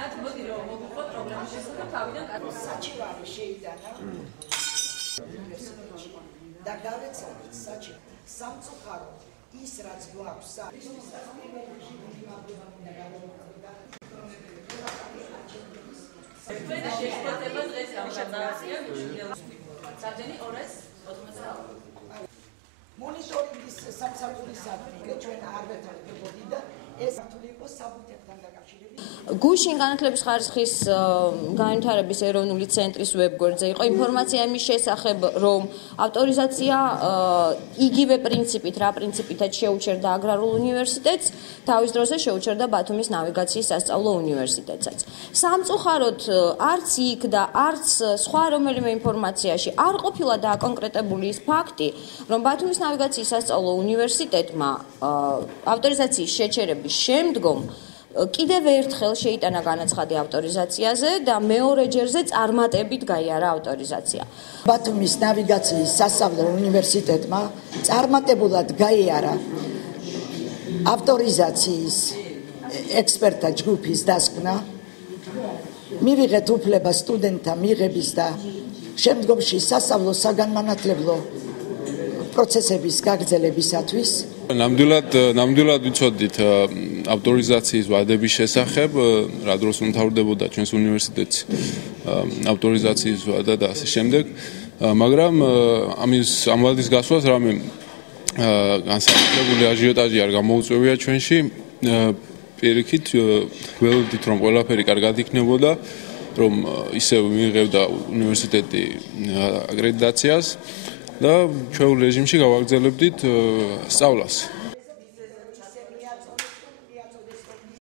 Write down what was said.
ნათ მოდი რომ მოგუყო პროგრამის შესახებ თავიდან საჩივარი შეიტანა და გავეცადეთ საჩივარი სამწუხარო ის რაც გვაქვს შეშფოთება დღეს გამჟღავნილია სამდენი 290 მონიტორინგის სამსახურისადმი ჩვენ არ ვეთანხმებოდი და ეს რთული იყო საბუთებთან დაკავშირებით. გუშინ განათლების ხარისხის განვითარების ეროვნული ცენტრის ვებგვერდზე იყო ინფორმაცია იმის შესახებ, რომ ავტორიზაცია იგივე პრინციპით, რა პრინციპითაც შეუჩერდა აგრარულ უნივერსიტეტს, თავის დროზე შეუჩერდა ბათუმის ნავიგაციის სასწავლო უნივერსიტეტსაც. სამწუხაროდ არც იქ და არც სხვა რომელიმე ინფორმაციაში არ ყოფილა დაკონკრეტებული ის ფაქტი, რომ ბათუმის ნავიგაციის სასწავლო უნივერსიტეტმა ავტორიზაციის შეჩერების შემდგომ კიდევ ერთხელ შეიტანა განაცხადი ავტორიზაციაზე და მეორე ჯერზე წარმატებით გაიარა ავტორიზაცია. ბათუმის ნავიგაციის სასწავლო უნივერსიტეტმა წარმატებულად გაიარა ავტორიზაციის ექსპერტთა ჯგუფის დასკვნა, მივიღეთ უფლება სტუდენტთა მიღების და შემდგომში სასწავლო საგანმანათლებლო პროცესების გაგრძელებისათვის. ნამდვილად ვიცოდით ავტორიზაციის ვადების შესახებ, რა დროს უმთავრდებოდა ჩვენს უნივერსიტეტს ავტორიზაციის ვადა და ასე შემდეგ, მაგრამ ამ ვადის გასვლას რამე განსაკუთრებული აჟიოტაჟი არ გამოუწვევია ჩვენში. პირიქით ველოდით რომ ყველაფერი კარგად იქნებოდა, რომ ისევ მიიღებდა უნივერსიტეტი აკრედიტაციას და ჩვეულ რეჟიმში გავაგრძელებდით სწავლას.